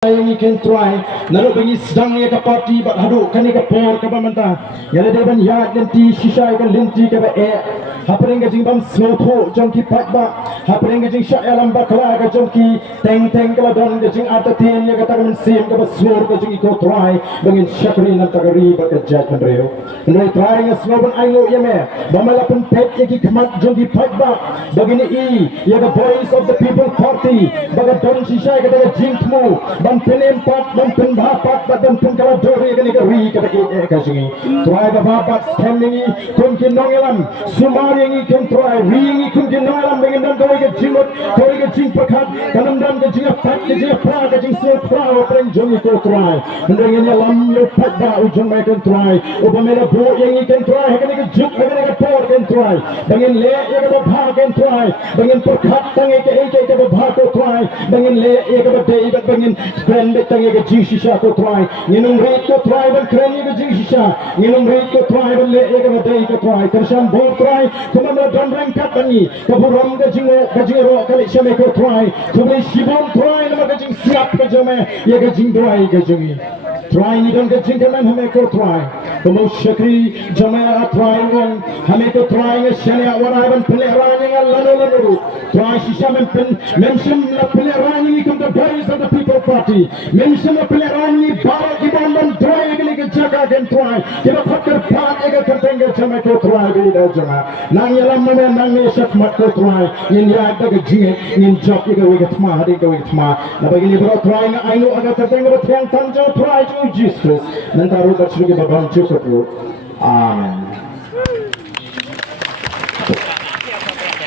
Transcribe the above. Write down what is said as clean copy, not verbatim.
yang ikan try nalu bagi sedang ni ke parti bat haduk kan ni ke por ke bamanta yang ada ban ya lenti shisha kan lenti ke ba hapring ke jing bam snowto jongki pat ba hapring ke jing syak alam bakla ke jongki teng ke don ke jing ata tin ya kata men sim ke ba snor ke jing iko try bangin syakri nan takari ba ke jat menreo menreo try nge snow ban aingo ya me bamala pun pet ya ki khmat jongki pat ba bagini ya the voice of the people party baga don shisha ke ta jing mu dan penempat dan pendapat dan pengkala dori ke negeri kata kita kasih try bapak standing kumkin nongelam sumari ini kan try ringi kumkin nongelam dengan dan dori ke jimut dori ke jing pekat dalam dan ke jing pat ke jing pra ke jing sel pra open jong itu try dengan lam yo pada ujung mereka try upamera bo yang ikan try kan ke juk kan ke por kan try dengan le yang ke bhag kan try dengan pekat tangi ke bhag ko try dengan le yang ke bade ibat dengan kren betang ke jing shisha ko try nginum rate ko try ban kren ke jing shisha nginum rate ko try ban le ke badai ko try kersham bo try kuma ma don rang kat bani kaburam ke jing ro kali shame ko try kuma shibon try nama ke jing siap ke jame ye ke jing doi ke jing try ni don ke jing ke man hame ko try kuma shakri jame try won hame ko try nge shania warai ban pele rani lanu try shisha men mention la pele rani kum the voice of the people party mention la pele rani Baroh ki bandam try ke jaga kan try kita fakir pat ega tertengge jame ko try bi da jama nang yalam me nang ni Hakhmat ko try in ya da ke jing in job ke we ke thma hadi ke we thma na bagi ni bro try na ainu aga tertengge thang tan jo try to Jesus nanti baru baca ke babam cukup amen.